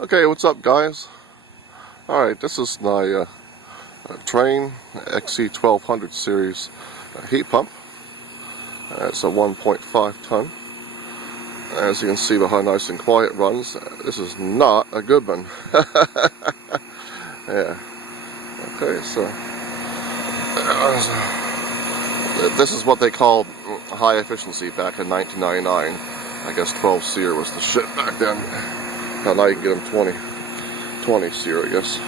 Okay, what's up, guys? Alright, this is my Trane XE1200 series heat pump. It's a 1.5 ton. As you can see by how nice and quiet it runs, this is not a good one. Yeah. Okay, so this is what they called high efficiency back in 1999. I guess 12 SEER was the shit back then. Now you can get them 20 SEER, I guess.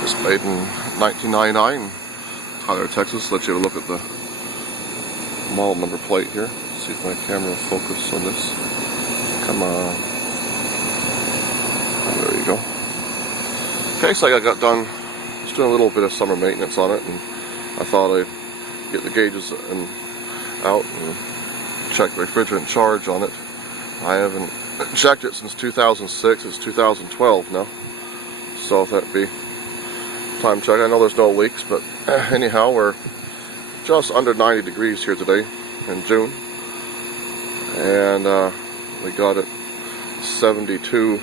It's made in 1999, Tyler, Texas. Let you have a look at the model number plate here. See if my camera will focus on this. Come on. Oh, there you go. Okay, so I got done just doing a little bit of summer maintenance on it, and I thought I'd get the gauges out and check the refrigerant charge on it. I haven't checked it since 2006. It's 2012 now, so that'd be time check. I know there's no leaks, but anyhow, we're just under 90 degrees here today in June, and we got it 72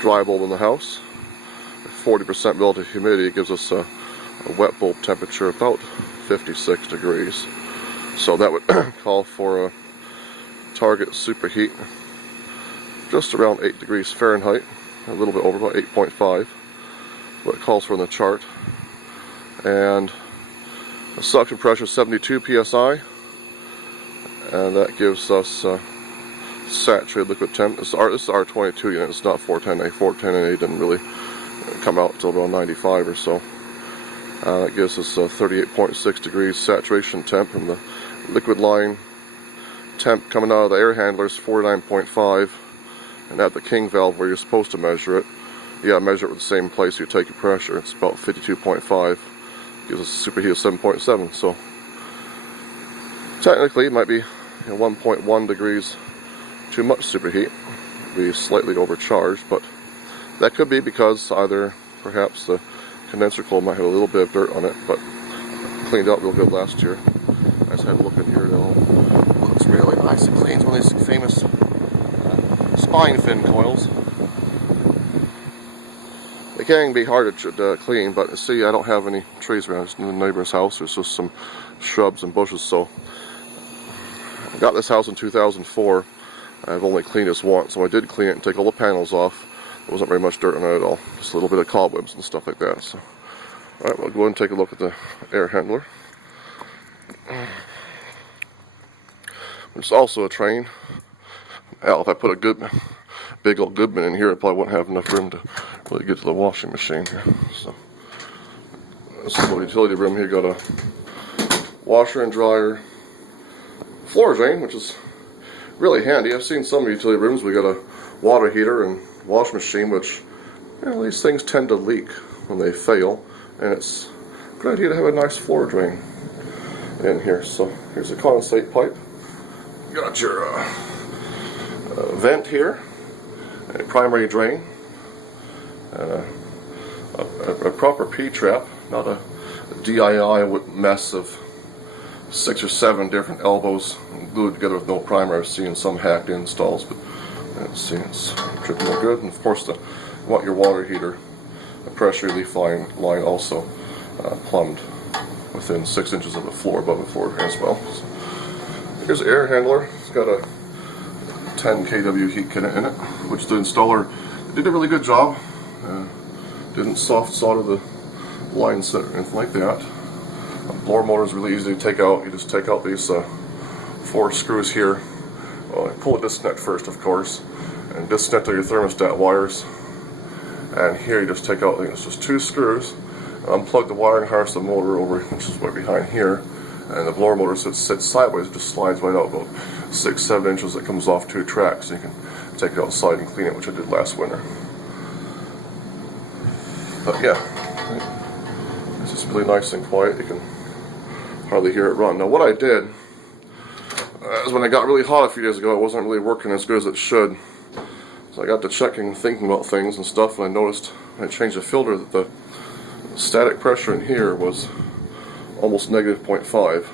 dry bulb in the house. 40% relative humidity gives us a wet bulb temperature about 56 degrees. So that would call for a target superheat just around 8 degrees Fahrenheit, a little bit over, about 8.5, what it calls for in the chart. And the suction pressure is 72 psi, and that gives us saturated liquid temp. This is R22 unit, it's not 410A. 410A didn't really come out until around 95 or so. That gives us 38.6 degrees saturation temp, and the liquid line temp coming out of the air handler is 49.5, and at the king valve where you're supposed to measure it, you gotta measure it with the same place you take your pressure. It's about 52.5, gives us a superheat of 7.7. So technically it might be 1.1 degrees too much superheat, be slightly overcharged, but that could be because either perhaps the condenser coil might have a little bit of dirt on it, but cleaned out real good last year. I just had a look in here, it all looks really nice and clean. It's one of these famous spine fin coils. They can be hard to clean, but see, I don't have any trees around. It's in the neighbor's house. There's just some shrubs and bushes. So I got this house in 2004. I've only cleaned this once, so I did clean it and take all the panels off. There wasn't very much dirt on it at all. Just a little bit of cobwebs and stuff like that. So, alright, we'll go ahead and take a look at the air handler. It's also a Trane. Well, if I put a big old Goodman in here, I probably wouldn't have enough room to really get to the washing machine here. So, this is a little utility room here. Got a washer and dryer, floor drain, which is really handy. I've seen some utility rooms we got a water heater and wash machine, which these things tend to leak when they fail, and it's a good idea to have a nice floor drain in here. So here's a condensate pipe. You got your vent here, a primary drain, and a proper P-trap, not a DIY mess of 6 or 7 different elbows glued together with no primer. I've seen some hacked installs, but let's see, it's dripping real good. And of course, you want your water heater, a pressure relief line also plumbed within 6 inches of the floor, above the floor as well. So here's the air handler. It's got a 10 kW heat kit in it, which the installer did a really good job. Didn't soft solder the lines or anything like that. Blower motor is really easy to take out. You just take out these 4 screws here. Well, pull a disconnect first, of course, and disconnect your thermostat wires. And here you just take out, I think it's just 2 screws, and unplug the wire and harness the motor over, which is right behind here. And the blower motor sits sideways, it just slides right out about 6-7 inches. It comes off 2 tracks, so you can take it outside and clean it, which I did last winter. But yeah, it's just really nice and quiet. You can hardly hear it run. Now what I did is when it got really hot a few days ago, it wasn't really working as good as it should. So I got to checking, thinking about things and stuff, and I noticed when I changed the filter that the static pressure in here was almost negative 0.5.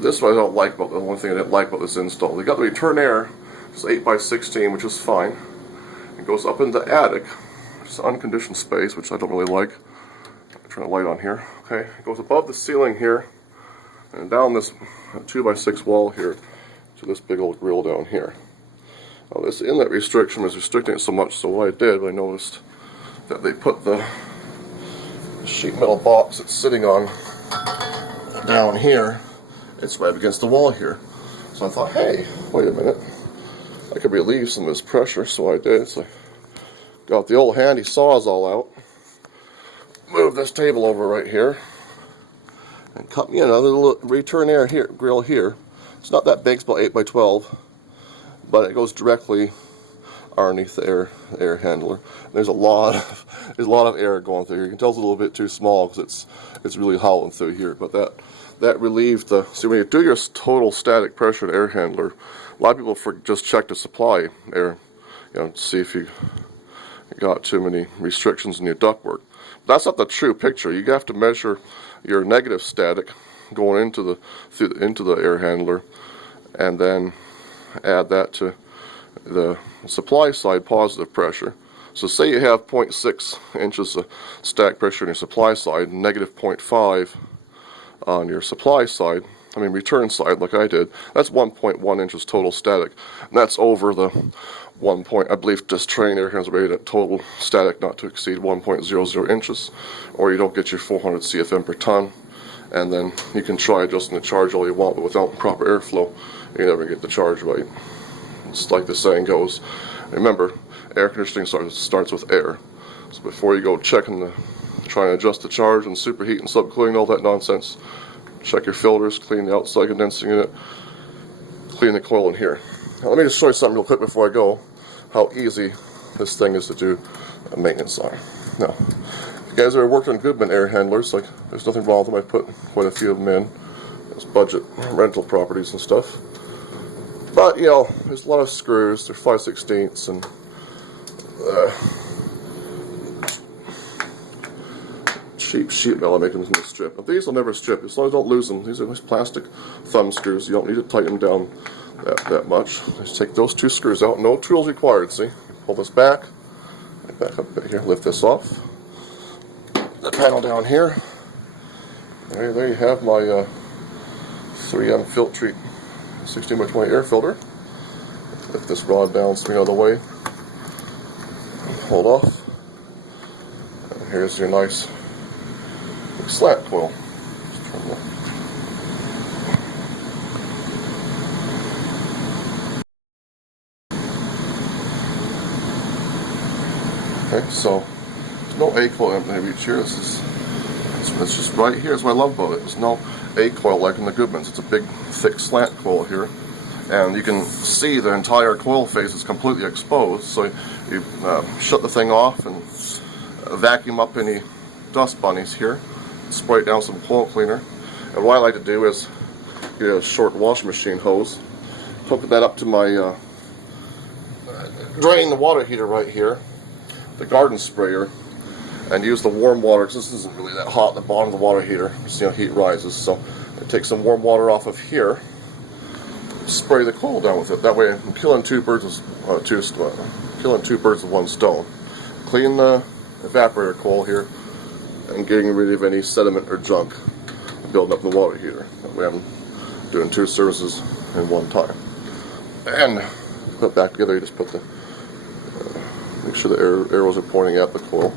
This is what I don't like about, the only thing I didn't like about this install. They got the return air, it's 8x16, which is fine. It goes up in the attic, which is unconditioned space, which I don't really like. Turn the light on here. Okay, it goes above the ceiling here, and down this 2x6 wall here to this big old grill down here. Now this inlet restriction was restricting it so much, so what I did, I noticed that they put the sheet metal box it's sitting on down here. It's right against the wall here. So I thought, hey, wait a minute, I could relieve some of this pressure, so I did. So I got the old handy Sawzall out, move this table over right here, and cut me another little return air here, grill here. It's not that big, it's about 8x12, but it goes directly underneath the air handler. There's a lot of air going through here. You can tell it's a little bit too small because it's really howling through here. But that relieved the. See, when you do your total static pressure air handler, a lot of people just check to supply air, to see if you got too many restrictions in your ductwork. That's not the true picture. You have to measure your negative static going into the air handler, and then add that to the supply side positive pressure. So say you have 0.6 inches of static pressure on your supply side, negative 0.5 on your supply side, return side like I did, that's 1.1 inches total static. And that's over the I believe just Trane air handlers rated at total static not to exceed 1.00 inches, or you don't get your 400 CFM per ton. And then you can try adjusting the charge all you want, but without proper airflow, you never get the charge right. It's like the saying goes. Remember, air conditioning starts with air. So before you go trying to adjust the charge and superheat and subcooling and all that nonsense, check your filters, clean the outside condensing unit, clean the coil in here. Now, let me just show you something real quick before I go, how easy this thing is to do maintenance on. Now, if you guys ever worked on Goodman air handlers, there's nothing wrong with them. I've put quite a few of them in as budget rental properties and stuff. But, there's a lot of screws, they're 5/16, and cheap sheet metal making them strip. But these will never strip, as long as you don't lose them. These are nice plastic thumb screws, you don't need to tighten them down that much. Just take those two screws out, no tools required, see? Pull this back up a bit here, lift this off. The panel down here. There you have my 3M Filtrete 16x20 air filter. Lift this rod down, swing out of the way, hold off, and here's your nice slant coil. Just turn that. Okay, so there's no A coil I'm going to reach here. It's just right here. That's what I love about it. There's no A coil like in the Goodmans. It's a big, thick slant coil here, and you can see the entire coil face is completely exposed. So you shut the thing off and vacuum up any dust bunnies here. Spray it down with some coil cleaner. And what I like to do is get a short washing machine hose, hook that up to my drain the water heater right here, the garden sprayer, and use the warm water, because this isn't really that hot at the bottom of the water heater. Just, heat rises. So I take some warm water off of here, spray the coil down with it. That way I'm killing two birds with one stone. Clean the evaporator coil here, and getting rid of any sediment or junk building up in the water heater. That way I'm doing two services in one time. And put it back together, you just put the make sure the arrows are pointing at the coil.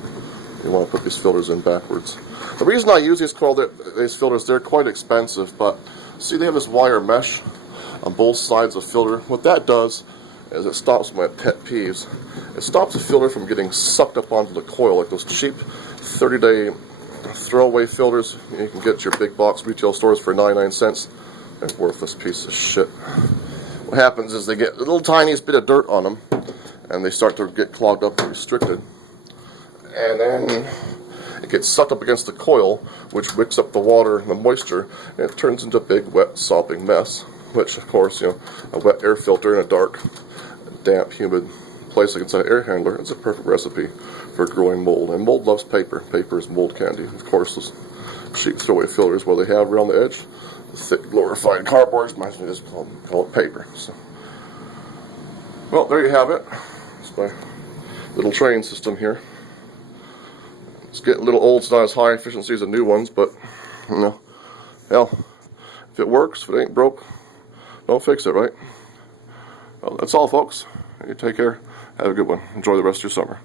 You want to put these filters in backwards. The reason I use these filters, they're quite expensive, but see, they have this wire mesh on both sides of the filter. What that does is it stops my pet peeves. It stops the filter from getting sucked up onto the coil, like those cheap 30-day throwaway filters you can get at your big box retail stores for 99 cents. They're worthless piece of shit. What happens is they get a little tiniest bit of dirt on them, and they start to get clogged up and restricted. And then it gets sucked up against the coil, which wicks up the water and the moisture, and it turns into a big, wet, sopping mess. Which, of course, a wet air filter in a dark, damp, humid place like inside an air handler is a perfect recipe for growing mold. And mold loves paper. Paper is mold candy. Of course, those cheap throwaway filters, what they have around the edge, the thick, glorified cardboard, might as well just call it paper. So, well, there you have it. It's my little Trane system here. It's getting a little old. It's not as high efficiency as the new ones, but you know, hell, if it works, if it ain't broke, don't fix it, right? Well, that's all, folks. You take care. Have a good one. Enjoy the rest of your summer.